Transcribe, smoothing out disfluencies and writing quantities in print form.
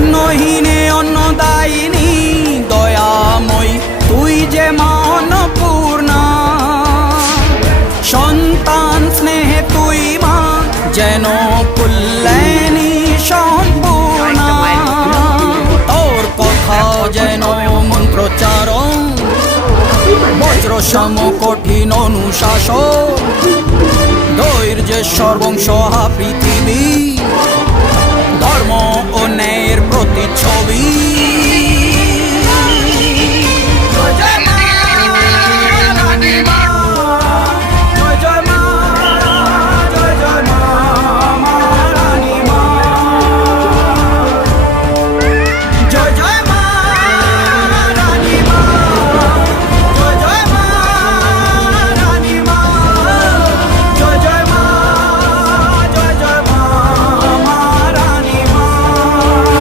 অন্নহীনে অন্নদায়িনী দয়াময়ী তুই যে মা অন্নপূর্ণা। সন্তান স্নেহে তুই মা যেন কল্যাণী সম্পূর্ণা। তোর কথা যেন মন্ত্রোচ্চারণ, বজ্র সম কঠিন অনুশাসন। ধৈর্যের সর্বংসহা পৃথিবী, ধর্ম